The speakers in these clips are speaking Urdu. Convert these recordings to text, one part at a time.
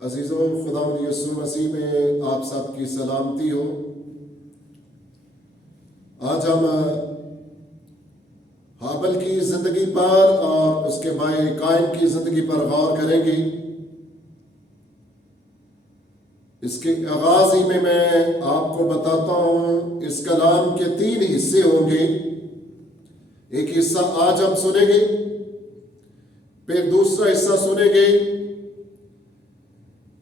عزیزوں، خداوند یسوع مسیح میں آپ سب کی سلامتی ہو۔ آج ہم ہابل کی زندگی پر اور اس کے بھائی قائن کی زندگی پر غور کریں گے۔ اس کے آغاز ہی میں آپ کو بتاتا ہوں، اس کلام کے 3 حصے ہوں گے۔ ایک حصہ آج ہم سنیں گے، پھر دوسرا حصہ سنیں گے۔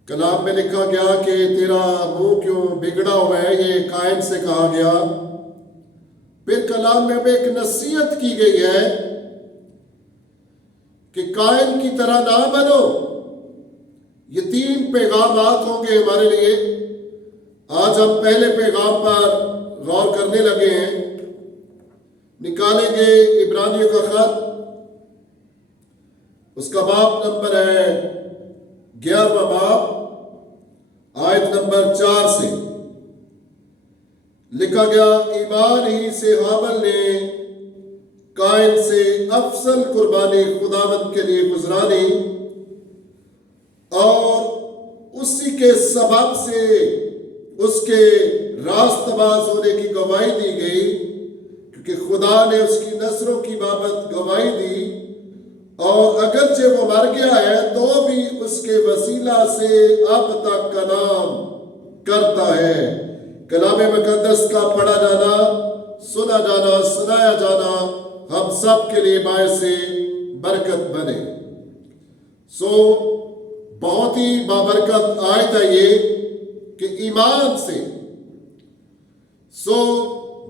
کلام میں لکھا گیا کہ تیرا منہ کیوں بگڑا ہوا ہے، یہ قائن سے کہا گیا۔ پھر کلام میں ہمیں ایک نصیحت کی گئی ہے کہ قائن کی طرح نہ بنو۔ یہ 3 پیغامات ہوں گے ہمارے لیے۔ آج ہم پہلے پیغام پر غور کرنے لگے ہیں۔ نکالیں گے عبرانیوں کا خط، اس کا باب نمبر ہے 11واں باب، آیت نمبر 4 سے لکھا گیا، ایمان ہی سے ہابل نے قائن سے افضل قربانی خداوند کے لیے گزرانی، اور اسی کے سبب سے اس کے راست باز ہونے کی گواہی دی گئی، کیونکہ خدا نے اس کی نسلوں کی بابت گواہی دی، اور اگرچہ وہ مر گیا ہے تو بھی اس کے وسیلہ سے اب تک کلام کرتا ہے۔ کلام مقدس کا پڑھا جانا، سنا جانا، سنایا جانا ہم سب کے لیے باعث برکت بنے۔ بہت ہی بابرکت آیت ہے یہ کہ ایمان سے۔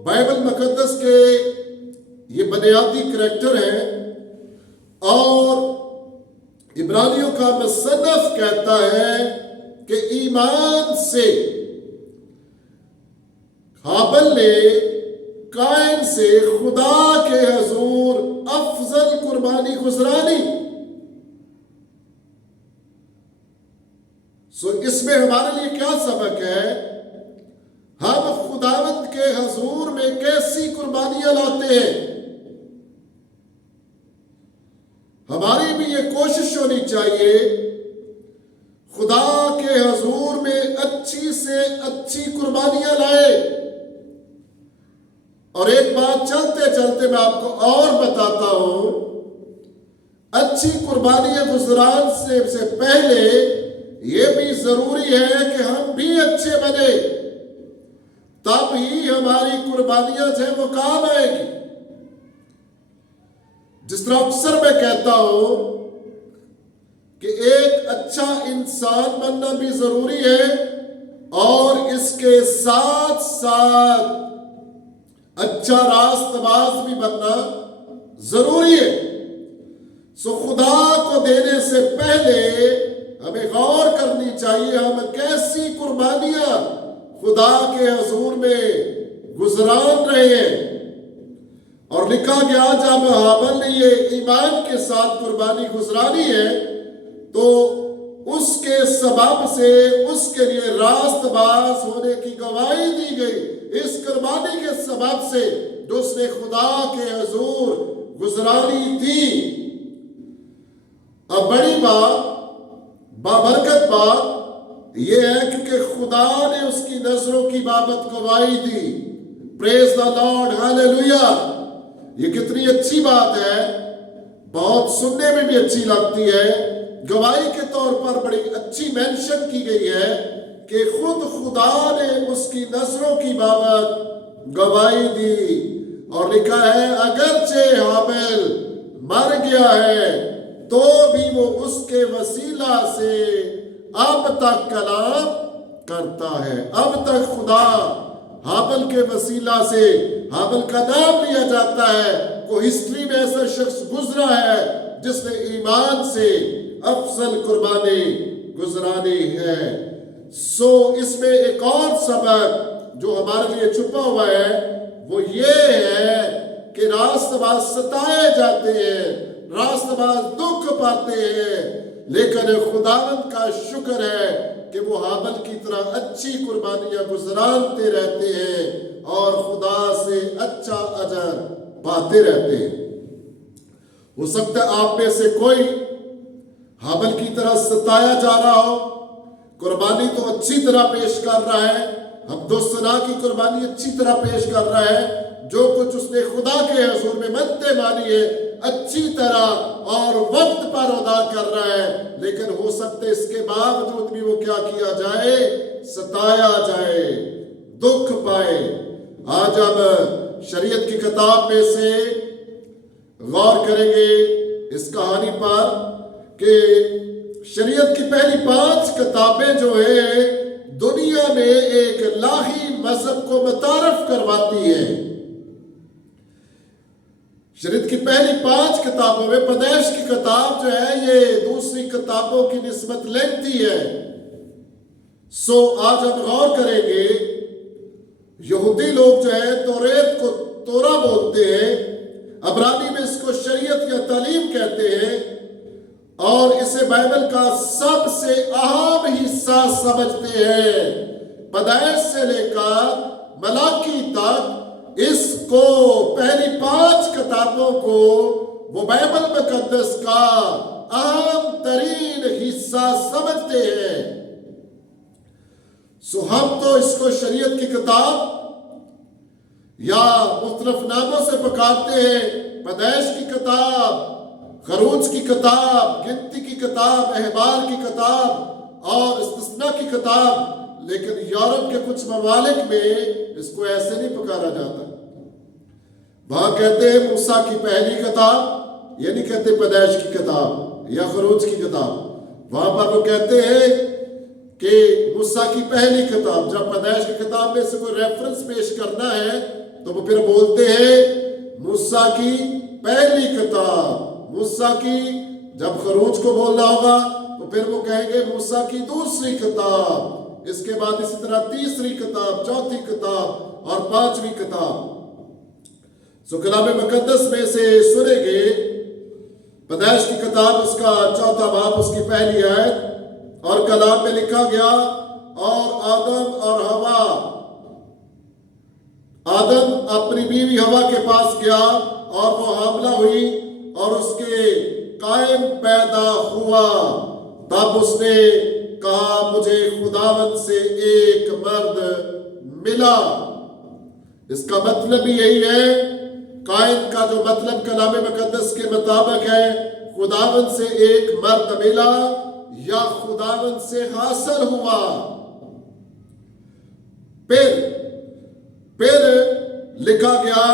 بائبل مقدس کے یہ بنیادی کریکٹر ہیں، اور عبرانیوں کا مصنف کہتا ہے کہ ایمان سے ہابل نے قائن سے خدا کے حضور افضل قربانی گزرانی۔ اس میں ہمارے لیے کیا سبق ہے؟ ہم خداوند کے حضور میں کیسی قربانیاں لاتے ہیں؟ ہماری بھی یہ کوشش ہونی چاہیے خدا کے حضور میں اچھی سے اچھی قربانیاں لائے۔ اور ایک بات چلتے چلتے میں آپ کو اور بتاتا ہوں، اچھی قربانیاں گزران سے پہلے یہ بھی ضروری ہے کہ ہم بھی اچھے بنے، تب ہی ہماری قربانیاں جو ہیں وہ کام آئے گی۔ جس طرح اکثر میں کہتا ہوں کہ ایک اچھا انسان بننا بھی ضروری ہے، اور اس کے ساتھ ساتھ اچھا راست باز بھی بننا ضروری ہے۔ خدا کو دینے سے پہلے ہمیں غور کرنی چاہیے ہم کیسی قربانیاں خدا کے حضور میں گزران رہے ہیں۔ اور لکھا گیا جب ہابل نے یہ ایمان کے ساتھ قربانی گزرانی ہے تو اس کے سبب سے اس کے لیے راست باز ہونے کی گواہی دی گئی، اس قربانی کے سبب سے جو اس نے خدا کے حضور گزرانی تھی۔ اب بڑی بات، بابرکت بات یہ ہے کیونکہ خدا نے اس کی نظروں کی بابت گواہی دی۔ پریز دا لارڈ، ہاللیلویا۔ یہ کتنی اچھی بات ہے، بہت سننے میں بھی اچھی لگتی ہے۔ گواہی کے طور پر بڑی اچھی مینشن کی گئی ہے کہ خود خدا نے اس کی نظروں کی بابت گواہی دی، اور لکھا ہے اگرچہ ہابل مر گیا ہے تو بھی وہ اس کے وسیلہ سے اب تک کلام کرتا ہے۔ اب تک خدا ہابل کے وسیلہ سے ہابل کا نام لیا جاتا ہے۔ کوئی ہسٹری میں ایسا شخص گزرا ہے جس نے ایمان سے افضل قربانی گزرانی ہے۔ اس میں ایک اور سبق جو ہمارے لیے چھپا ہوا ہے وہ یہ ہے کہ راست باز ستائے جاتے ہیں، راست باز دکھ پاتے ہیں، لیکن خداوند کا شکر ہے کہ وہ ہابل کی طرح اچھی قربانیاں گزرانتے رہتے ہیں اور خدا سے اچھا اجر پاتے رہتے ہیں۔ ہو سکتا ہے آپ میں سے کوئی ہابل کی طرح ستایا جا رہا ہو، قربانی تو اچھی طرح پیش کر رہا ہے، حمد و ثنا کی قربانی اچھی طرح پیش کر رہا ہے، جو کچھ اس نے خدا کے حضور میں منتیں مانی ہے اچھی طرح اور وقت پر ادا کر رہا ہے، لیکن ہو سکتا ہے اس کے باوجود بھی وہ کیا کیا جائے؟ ستایا جائے، دکھ پائے۔ آج ہم شریعت کی کتاب میں سے غور کریں گے اس کہانی پر کہ شریعت کی پہلی 5 کتابیں جو ہے دنیا میں ایک الہی مذہب کو متعارف کرواتی ہے۔ شریعت کی پہلی 5 کتابوں میں پیدائش کی کتاب جو ہے یہ دوسری کتابوں کی نسبت لیتی ہے۔ آج ہم غور کریں گے، یہودی لوگ جو ہے توریت کو تورا بولتے ہیں، عبرانی میں اس کو شریعت یا تعلیم کہتے ہیں، اور اسے بائبل کا سب سے اہم حصہ سمجھتے ہیں۔ پیدائش سے لے کر ملاکی تک اس کو پہلی 5 کتابوں کو وہ بائبل مقدس کا اہم ترین حصہ سمجھتے ہیں۔ ہم تو اس کو شریعت کی کتاب یا مختلف ناموں سے پکارتے ہیں، پیدائش کی کتاب، خروج کی کتاب، گنتی کی کتاب، احبار کی کتاب اور استثناء کی کتاب، لیکن یورپ کے کچھ ممالک میں اس کو ایسے نہیں پکارا جاتا۔ وہاں کہتے ہیں موسیٰ کی پہلی کتاب، یہ نہیں کہتے پیدائش کی کتاب یا خروج کی کتاب، وہاں پر وہ کہتے ہیں کہ موسیٰ کی پہلی کتاب۔ جب پیدائش کی کتاب میں سے کوئی ریفرنس پیش کرنا ہے تو وہ پھر بولتے ہیں موسیٰ کی پہلی کتاب۔ موسیٰ کی جب خروج کو بولنا ہوگا تو پھر وہ کہیں گے موسیٰ کی دوسری کتاب، اس کے بعد اسی طرح تیسری کتاب، چوتھی کتاب اور 5ویں کتاب۔ کلام مقدس میں سے سنیں گے پیدائش کی کتاب اس کا 4واں باب اس کی پہلی آیت، اور کلام میں لکھا گیا اور آدم اپنی بیوی ہوا کے پاس گیا اور وہ حاملہ ہوئی اور اس کے قائم پیدا ہوا، تب اس نے کہا مجھے خداوند سے ایک مرد ملا۔ اس کا مطلب یہی ہے، قائم کا جو مطلب کلام مقدس کے مطابق ہے، خداوند سے ایک مرد ملا یا خداوند سے حاصل ہوا۔ پھر لکھا گیا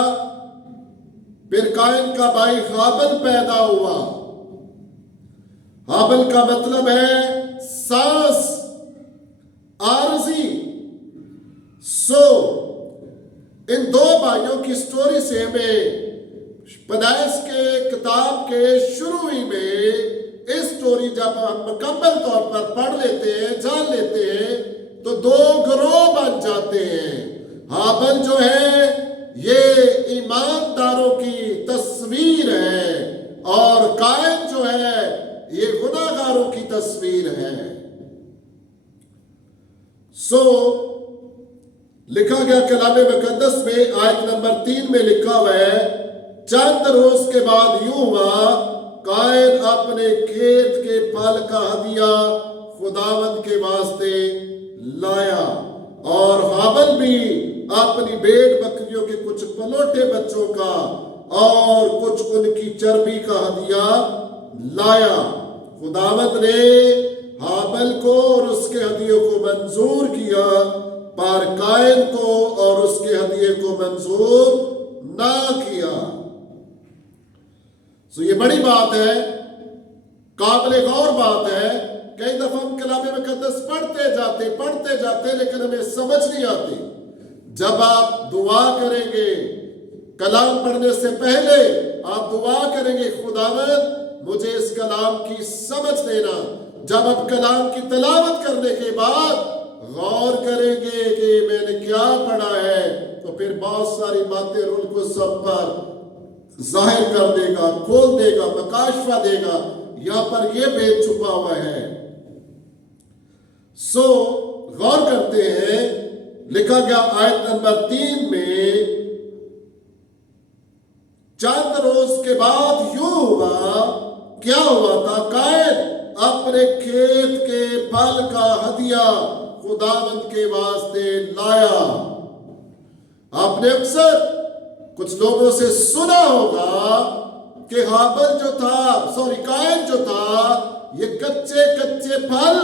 پھر قائن کا بھائی حابل پیدا ہوا۔ حابل کا مطلب ہے سانس، عارضی۔ ان 2 بھائیوں کی سٹوری سے ہمیں پیدائش کے کتاب کے شروع ہی میں اس سٹوری جب ہم مکمل طور پر پڑھ لیتے ہیں، جان لیتے ہیں، تو 2 گروہ بن جاتے ہیں۔ حابل جو ہے یہ ایمانداروں کی تصویر ہے اور قائن جو ہے یہ گناہگاروں کی تصویر ہے۔ لکھا گیا کلام مقدس میں آیت نمبر 3 میں لکھا ہوا ہے، چند روز کے بعد یوں ہوا، قائن اپنے کھیت کے پھل کا ہدیہ خداوند کے واسطے لایا، اور حابل بھی اپنی بھیڑ بکریوں کے کچھ پلوٹے بچوں کا اور کچھ ان کی چربی کا ہدیہ لایا۔ خداوند نے حابل کو اور اس کے ہدیے کو منظور کیا، پر قائن کو اور اس کے ہدیے کو منظور نہ کیا۔ یہ بڑی بات ہے، قابل غور بات ہے۔ کئی دفعہ ہم کلام مقدس پڑھتے جاتے لیکن ہمیں سمجھ نہیں آتی۔ جب آپ دعا کریں گے، کلام پڑھنے سے پہلے آپ دعا کریں گے خداوند مجھے اس کلام کی سمجھ دینا۔ جب آپ کلام کی تلاوت کرنے کے بعد غور کریں گے کہ میں نے کیا پڑھا ہے، تو پھر بہت ساری باتیں رول کو سب پر ظاہر کر دے گا، کھول دے گا، مکاشفہ دے گا، یہاں پر یہ بھید چھپا ہوا ہے۔ غور کرتے ہیں، لکھا گیا آیت نمبر 3 میں، چند روز کے بعد یوں ہوا، کیا ہوا تھا؟ قائن اپنے کھیت کے پھل کا ہدیہ خداوند کے واسطے لایا۔ آپ نے اکثر کچھ لوگوں سے سنا ہوگا کہ ہابل جو تھا، قائن جو تھا، یہ کچے پھل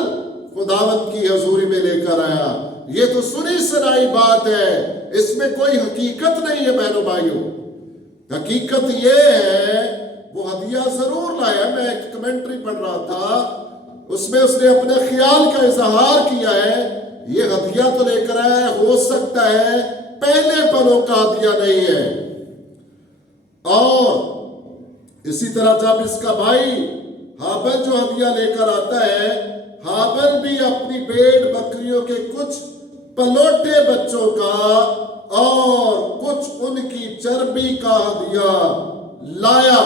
خداوند کی حضوری میں لے کر آیا۔ یہ تو سنی سنائی بات ہے، اس میں کوئی حقیقت نہیں ہے بہنوں بھائیوں۔ حقیقت یہ ہے وہ ہدیہ ضرور لایا۔ میں ایک کمنٹری پڑھ رہا تھا، اس میں اس نے اپنے خیال کا اظہار کیا ہے، یہ ہدیہ تو لے کر آیا ہے، ہو سکتا ہے پہلے پلوں کا ہدیہ نہیں ہے۔ اور اسی طرح جب اس کا بھائی ہابل جو ہدیہ لے کر آتا ہے، ہابل بھی اپنی بھیڑ بکریوں کے کچھ پلوٹے بچوں کا اور کچھ ان کی چربی کا ہدیہ لایا۔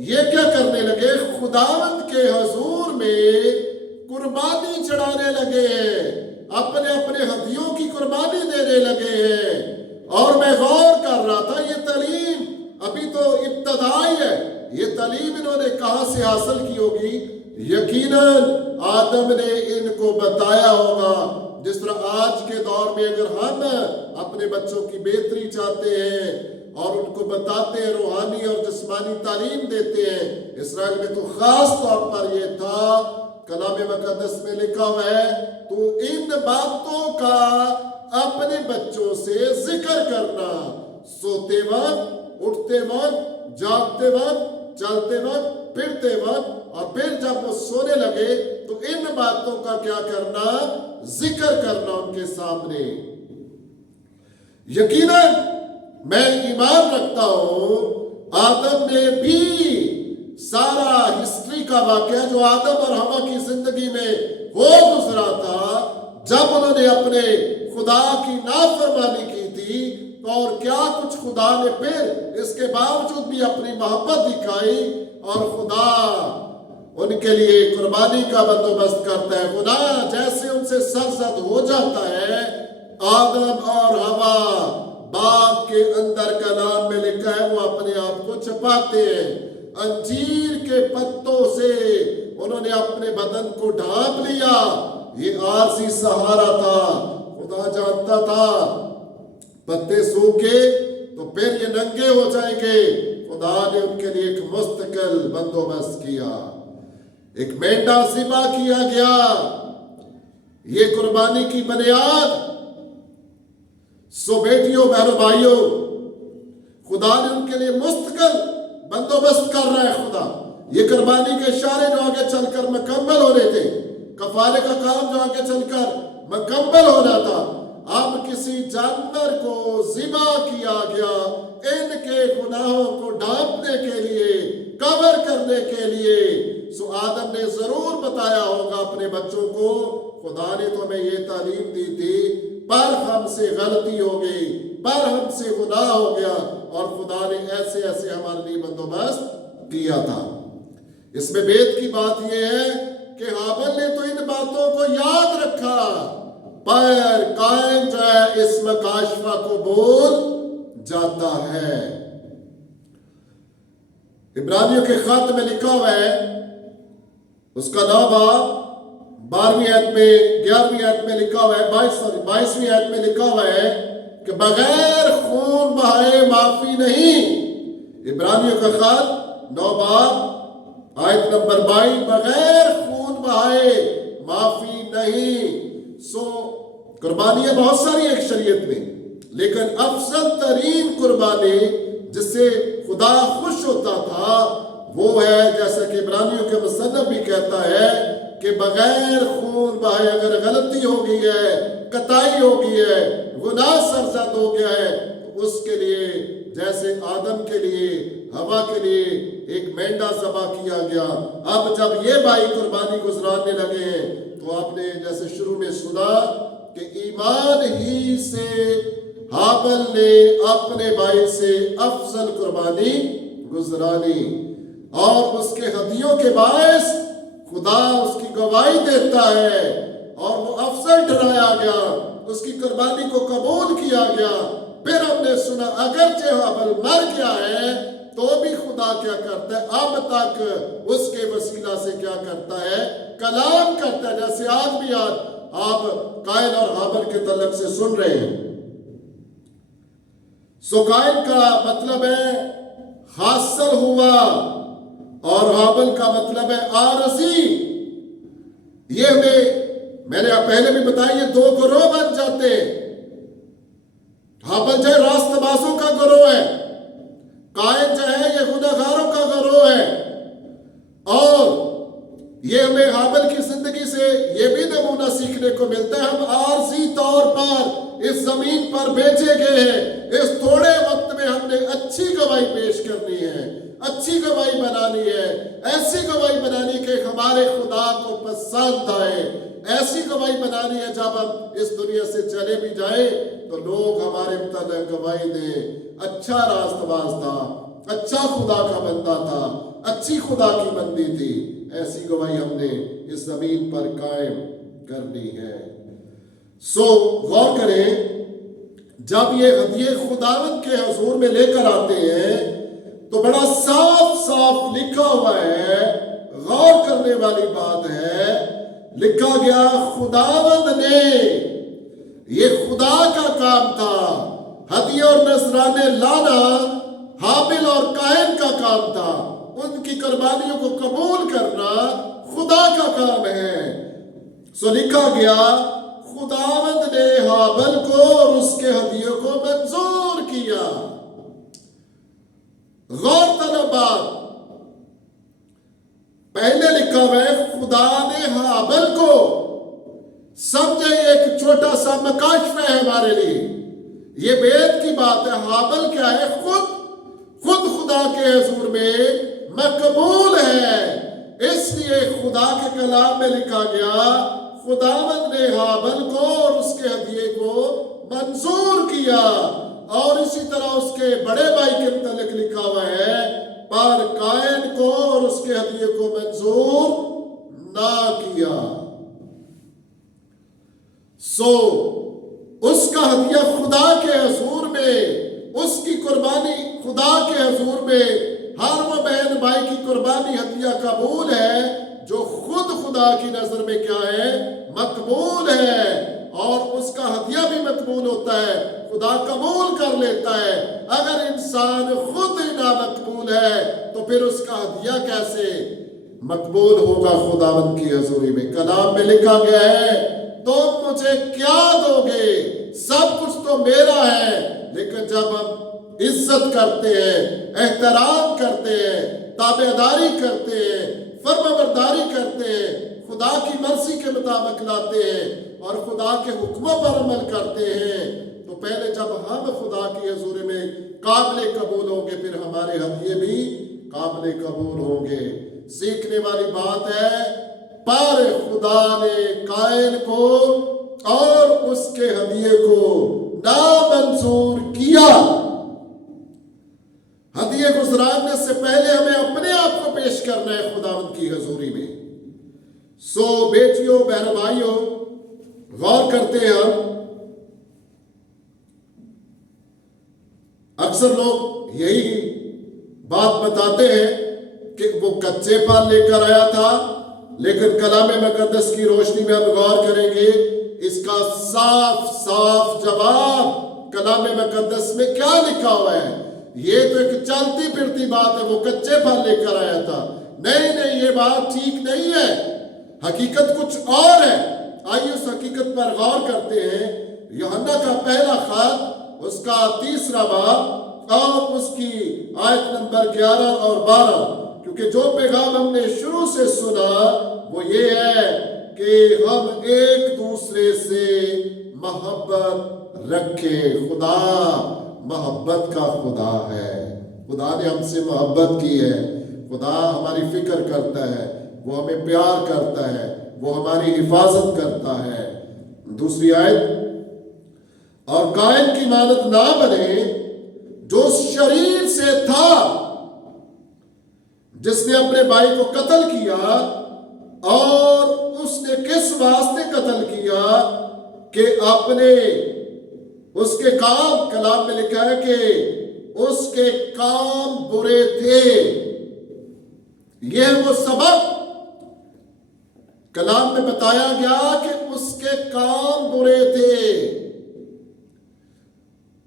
یہ کیا کرنے لگے؟ خداوند کے حضور میں قربانی چڑھانے لگے ہیں، اپنے ہدیوں کی قربانی دینے لگے ہیں۔ اور میں غور کر رہا تھا، یہ تعلیم ابھی تو ابتدائی ہے، یہ تعلیم انہوں نے کہاں سے حاصل کی ہوگی؟ یقیناً آدم نے ان کو بتایا ہوگا۔ جس طرح آج کے دور میں اگر ہم اپنے بچوں کی بہتری چاہتے ہیں اور ان کو بتاتے ہیں، روحانی اور جسمانی تعلیم دیتے ہیں، اسرائیل میں تو خاص طور پر یہ تھا، کلام مقدس میں لکھا ہوا ہے، تو ان باتوں کا اپنے بچوں سے ذکر کرنا، سوتے وقت، اٹھتے وقت، جاگتے وقت، چلتے وقت، پھرتے وقت، اور پھر جب وہ سونے لگے تو ان باتوں کا کیا کرنا؟ ذکر کرنا ان کے سامنے۔ یقیناً میں ایمان رکھتا ہوں آدم نے بھی سارا ہسٹری کا واقعہ جو آدم اور حوا کی زندگی میں ہو گزرا تھا، جب انہوں نے اپنے خدا کی نافرمانی کی تھی، اور کیا کچھ خدا نے پھر اس کے باوجود بھی اپنی محبت دکھائی، اور خدا ان کے لیے قربانی کا بندوبست کرتا ہے۔ گناہ جیسے ان سے سرزد ہو جاتا ہے، آدم اور حوا باغ کے اندر کلام میں لکھا ہے وہ اپنے آپ کو چھپاتے ہیں، انجیر کے پتوں سے انہوں نے اپنے بدن کو ڈھانپ لیا۔ یہ عارضی سہارا تھا، خدا جانتا تھا پتے سوکھے تو پھر یہ ننگے ہو جائیں گے۔ خدا نے ان کے لیے ایک مستقل بندوبست کیا، ایک مینڈا ذبح کیا گیا، یہ قربانی کی بنیاد۔ بیٹیوں بہنوں بھائیوں، خدا نے ان کے لیے مستقل بندوبست کر رہا ہے۔ خدا یہ قربانی کے اشارے جو آگے چل کر مکمل ہونے تھے، کفارے کا کام جو آگے چل کر مکمل ہونا تھا، اب کسی جانور کو ذبح کیا گیا ان کے گناہوں کو ڈھانپنے کے لیے، کور کرنے کے لیے۔ آدم نے ضرور بتایا ہوگا اپنے بچوں کو، خدا نے تو ہمیں یہ تعلیم دی تھی، پر ہم سے غلطی ہو گئی، پر ہم سے گناہ ہو گیا، اور خدا نے ایسے ہمارے لیے بندوبست کیا تھا۔ اس میں بیت کی بات یہ ہے کہ ہابل نے تو ان باتوں کو یاد رکھا، پر قائن جو ہے اس مکاشفہ کو بھول جاتا ہے۔ عبرانیوں کے خط میں لکھا ہوا ہے، اس کا 9 باب 12ویں آیت میں 11ویں آیت میں لکھا ہوا ہے، 22ویں آیت میں لکھا ہوا ہے کہ بغیر خون بہائے معافی نہیں۔ عبرانیوں کا خط 9 باب آیت نمبر 22، بغیر خون بہائے معافی نہیں۔ قربانیاں بہت ساری ایک شریعت میں، لیکن افضل ترین قربانی جس سے خدا خوش ہوتا تھا وہ ہے، جیسا کہ عبرانیوں کے مصنف بھی کہتا ہے، کہ بغیر خون بہائے اگر غلطی ہو گئی ہے، قطائی ہو گئی ہے، گناہ سرزد ہو گیا ہے، تو اس کے لیے جیسے آدم کے لیے، حوا کے لیے ایک مینڈا ذبح کیا گیا، اب جب یہ بھائی قربانی گزرانے لگے ہیں تو آپ نے جیسے شروع میں سنا کہ ایمان ہی سے ہابل نے اپنے بھائی سے افضل قربانی گزرانی، اور اس کے ہدیوں کے باعث خدا اس کی گواہی دیتا ہے، اور وہ افضل ٹھہرایا گیا، اس کی قربانی کو قبول کیا گیا۔ پھر ہم نے سنا اگرچہ ہابل مر گیا ہے، تو بھی خدا کیا کرتا ہے؟ اب تک اس کے وسیلہ سے کیا کرتا ہے؟ کلام کرتا ہے، جیسے آج بھی آپ قائن اور ہابیل کے تعلق سے سن رہے ہیں۔ سو قائن کا مطلب ہے حاصل ہوا اور ہابیل کا مطلب ہے عارضی۔ یہ میں نے پہلے بھی بتایا، یہ دو گروہ بن جاتے ہیں۔ ہابیل جو ہے راست بازوں کا گروہ ہے، قائن جو ہے یہ گنہگاروں کا گروہ ہے۔ اور یہ ہمیں ہابیل کی زندگی سے یہ بھی نمونہ سیکھنے کو ملتا ہے، ہم عارضی طور پر اس زمین پر بھیجے گئے ہیں۔ اس تھوڑے وقت میں ہم نے اچھی گواہی پیش کرنی ہے، اچھی گواہی بنانی ہے، ایسی گواہی بنانی کہ ہمارے خدا کو پسند آئے، ایسی گواہی بنانی ہے جب ہم اس دنیا سے چلے بھی جائیں تو لوگ ہمارے متعلق گواہی دیں، اچھا راست باز تھا، اچھا خدا کا بندہ تھا، اچھی خدا کی بندی تھی۔ ایسی گواہی ہم نے اس زمین پر قائم کرنی ہے۔ سو غور کریں، جب یہ ہدیے خداوند کے حضور میں لے کر آتے ہیں تو بڑا صاف صاف لکھا ہوا ہے، غور کرنے والی بات ہے، لکھا گیا خداوند نے، یہ خدا کا کام تھا۔ ہدیے اور نذرانے لانا ہابیل اور قائن کا کام تھا، ان کی قربانیوں کو قبول کرنا خدا کا کام ہے۔ سو لکھا گیا خداوند نے ہابیل کو اور اس کے ہدیوں کو منظور کیا۔ غور طلب بات، پہلے لکھا ہوا ہے خدا نے ہابیل کو، سمجھے ایک چھوٹا سا مکاشف ہے ہمارے لیے، یہ بیت کی بات ہے۔ ہابیل کیا ہے؟ خود خدا کے حضور میں مقبول ہے، اس لیے خدا کے کلام میں لکھا گیا خداوند نے ہابیل کو اور اس کے ہدیے کو منظور کیا۔ اور اسی طرح اس کے بڑے بھائی کے متعلق لکھا ہوا ہے، پر قائن کو اور اس کے ہدیے کو منظور نہ کیا۔ سو اس کا ہدیہ خدا کے حضور میں، اس کی قربانی خدا کے حضور میں، ہر وہ بہن بھائی کی قربانی ہدیہ قبول ہے جو خود خدا کی نظر میں کیا ہے؟ مقبول ہے۔ اور اس کا ہدیہ بھی مقبول ہوتا ہے، خدا قبول کر لیتا ہے۔ اگر انسان خود ہی نامقبول ہے تو پھر اس کا ہدیہ کیسے مقبول ہوگا خداوند کی حضوری میں؟ کلام میں لکھا گیا ہے تم مجھے کیا دو گے؟ سب کچھ تو میرا ہے۔ لیکن جب ہم عزت کرتے ہیں، احترام کرتے ہیں، تابعداری کرتے ہیں، فرمانبرداری کرتے ہیں، خدا کی مرضی کے مطابق لاتے ہیں اور خدا کے حکموں پر عمل کرتے ہیں، تو پہلے جب ہم خدا کی حضوری میں قابل قبول ہوں گے پھر ہمارے ہدیے بھی قابل قبول ہوں گے۔ سیکھنے والی بات ہے، پر خدا نے قائن کو اور اس کے ہدیے کو نامنظور کیا۔ ہدیے گزارنے سے پہلے ہمیں اپنے آپ کو پیش کرنا ہے خداوند کی حضوری میں۔ سو بیٹیوں، بہن بھائیوں، غور کرتے ہیں ہم، اکثر لوگ یہی بات بتاتے ہیں کہ وہ کچے پھل لے کر آیا تھا، لیکن کلام مقدس کی روشنی میں ہم غور کریں گے، اس کا صاف صاف جواب کلام مقدس میں کیا لکھا ہوا ہے۔ یہ تو ایک چلتی پھرتی بات ہے، وہ کچے پھل لے کر آیا تھا۔ نہیں، یہ بات ٹھیک نہیں ہے، حقیقت کچھ اور ہے۔ آئیے اس حقیقت پر غور کرتے ہیں۔ یوحنا کا پہلا خط، اس کا 3 باب اور اس کی آیت نمبر 11 اور 12، کیونکہ جو پیغام ہم نے شروع سے سنا وہ یہ ہے کہ ہم ایک دوسرے سے محبت رکھیں۔ خدا محبت کا خدا ہے، خدا نے ہم سے محبت کی ہے، خدا ہماری فکر کرتا ہے، وہ ہمیں پیار کرتا ہے، وہ ہماری حفاظت کرتا ہے۔ دوسری آیت، اور قائن کی مانند نہ بنے جو شریر سے تھا، جس نے اپنے بھائی کو قتل کیا، اور اس نے کس واسطے قتل کیا کہ اپنے اس کے کام، کلام میں لکھا ہے کہ اس کے کام برے تھے۔ یہ وہ سبب کلام میں بتایا گیا کہ اس کے کام برے تھے۔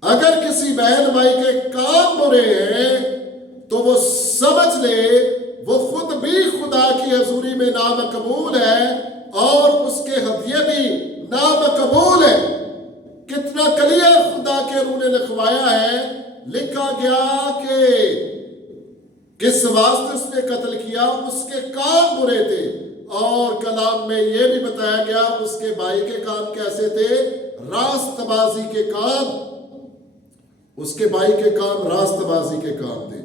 اگر کسی بہن بھائی کے کام برے ہیں تو وہ سمجھ لے وہ خود بھی خدا کی حضوری میں نامقبول ہے اور اس کے ہدیے بھی نامقبول ہے۔ کتنا کلیئر خدا کے روح نے لکھوایا ہے، لکھا گیا کہ کس واسطے اس نے قتل کیا، اس کے کام برے تھے۔ اور کلام میں یہ بھی بتایا گیا اس کے بھائی کے کام کیسے تھے، راست بازی کے کام۔ اس کے بھائی کے کام راست بازی کے کام تھے۔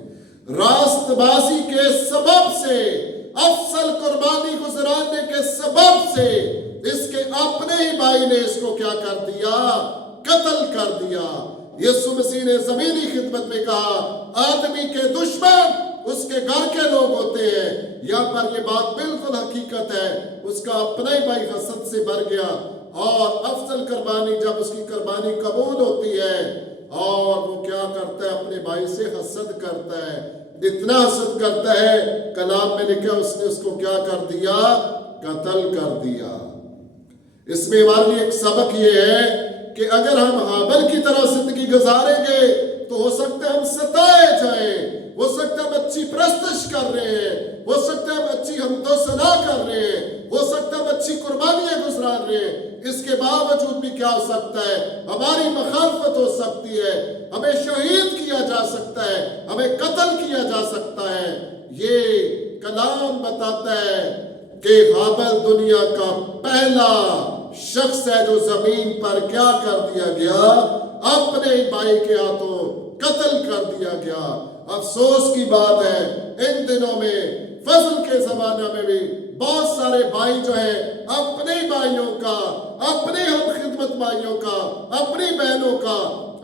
راست بازی کے سبب سے، افضل قربانی گزرانے کے سبب سے اس کے اپنے ہی بھائی نے اس کو کیا کر دیا، قتل کر دیا۔ یسوع مسیح نے زمینی خدمت میں کہا آدمی کے دشمن اس کے گھر کے لوگ ہوتے ہیں۔ یہاں پر یہ بات بالکل حقیقت ہے۔ اس کا اپنا ہی بھائی حسد سے بھر گیا، اور افضل قربانی جب اس کی قربانی قبول ہوتی ہے اور وہ کیا کرتا ہے، اپنے بھائی سے حسد کرتا ہے، اتنا حسد کرتا ہے، کلام میں لکھا اس نے اس کو کیا کر دیا، قتل کر دیا۔ اس میں ہمارے لیے ایک سبق یہ ہے کہ اگر ہم ہابل کی طرح زندگی گزاریں گے تو ہو سکتا ہے ہم ستائے جائیں، ہو سکتا ہے ہم اچھی پرستش کر رہے ہیں، ہو سکتا ہے ہم اچھی حمد و ثنا کر رہے ہیں، ہو سکتا ہے ہم اچھی قربانیاں گزار رہے ہیں، اس کے باوجود بھی کیا ہو سکتا ہے، ہماری مخالفت ہو سکتی ہے، ہمیں شہید کیا جا سکتا ہے، ہمیں قتل کیا جا سکتا ہے۔ یہ کلام بتاتا ہے کہ ہابل دنیا کا پہلا شخص ہے جو زمین پر کیا کر دیا گیا، اپنے بھائی کے ہاتھوں قتل کر دیا گیا۔ افسوس کی بات ہے ان دنوں میں فضل کے زمانہ میں بھی بہت سارے بھائی جو ہیں اپنے بھائیوں کا، اپنے ہم خدمت بھائیوں کا، اپنی بہنوں کا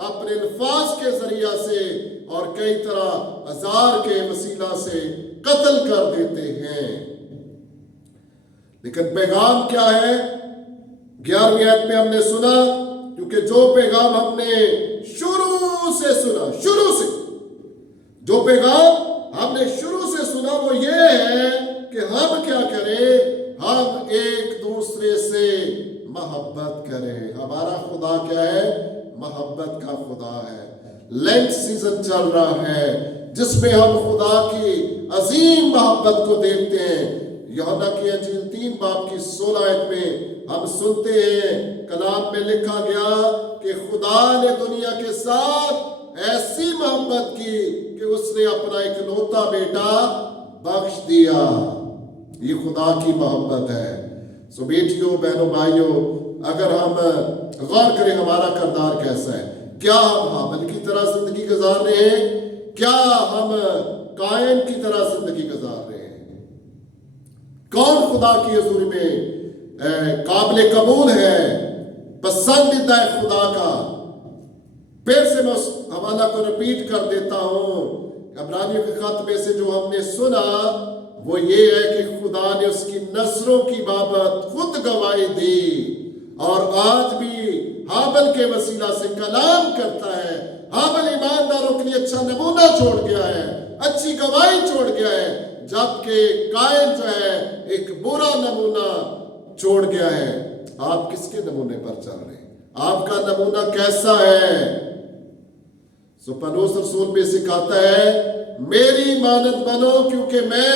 اپنے الفاظ کے ذریعہ سے اور کئی طرح ہزار کے وسیلہ سے قتل کر دیتے ہیں۔ لیکن پیغام کیا ہے؟ 11ویں آیت میں ہم نے سنا، کیونکہ جو پیغام ہم نے شروع سے سنا، جو پیغام ہم نے شروع سے سنا وہ یہ ہے کہ ہم کیا کریں، ہم ایک دوسرے سے محبت کریں۔ ہمارا خدا کیا ہے؟ محبت کا خدا ہے۔ لینٹ سیزن چل رہا ہے جس میں ہم خدا کی عظیم محبت کو دیکھتے ہیں۔ یوحنا کی انجیل 3 باب کی 16 آیت میں ہم سنتے ہیں، کلام میں لکھا گیا کہ خدا نے دنیا کے ساتھ ایسی محبت کی کہ اس نے اپنا اکلوتا بیٹا بخش دیا۔ یہ خدا کی محبت ہے۔ سو بیٹیوں، بہنوں، بھائیوں، اگر ہم غور کریں ہمارا کردار کیسا ہے، کیا ہم ہابل کی طرح زندگی گزار رہے ہیں؟ کیا ہم قائن کی طرح زندگی گزار رہے ہیں؟ کون خدا کی حضوری میں قابل قبول ہے، پسندیدہ ہے خدا کا؟ پھر سے میں اس حوالہ کو رپیٹ کر دیتا ہوں، عبرانیوں کے خط میں سے جو ہم نے سنا وہ یہ ہے کہ خدا نے اس کی نسلوں کی بابت خود گواہی دی، اور آج بھی ہابل کے وسیلہ سے کلام کرتا ہے۔ ہابل ایمانداروں کے لیے اچھا نمونہ چھوڑ گیا ہے، اچھی گواہی چھوڑ گیا ہے، جبکہ قائن جو ہے ایک برا نمونہ چھوڑ گیا ہے۔ آپ کس کے نمونے پر چل رہے ہیں؟ آپ کا نمونہ کیسا ہے؟ سو پولس رسول بھی سکھاتا ہے میری مانند بنو کیونکہ میں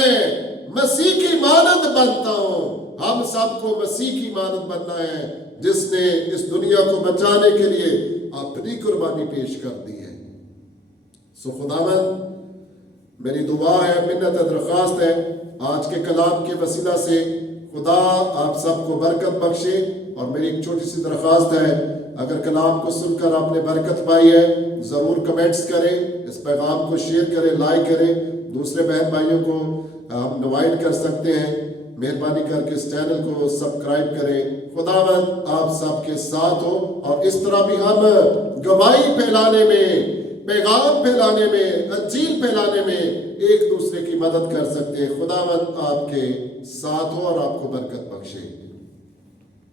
مسیح کی مانند بنتا ہوں۔ ہم سب کو مسیح کی مانند بننا ہے جس نے اس دنیا کو بچانے کے لیے اپنی قربانی پیش کر دی ہے۔ سو خداوند میری دعا ہے، منت ہے، درخواست ہے، آج کے کلام کے وسیلہ سے خدا آپ سب کو برکت بخشے۔ اور میری ایک چھوٹی سی درخواست ہے، اگر کلام کو سن کر آپ نے برکت پائی ہے ضرور کمنٹس کریں، اس پیغام کو شیئر کریں، لائک کریں، دوسرے بہن بھائیوں کو ہم انوائٹ کر سکتے ہیں۔ مہربانی کر کے اس چینل کو سبسکرائب کریں۔ خداوند آپ سب کے ساتھ ہو، اور اس طرح بھی ہم گواہی پھیلانے میں، پیغام پھیلانے میں، انجیل پھیلانے میں ایک دوسرے کی مدد کر سکتے ہیں۔ خداوند آپ کے ساتھ ہو اور آپ کو برکت بخشے۔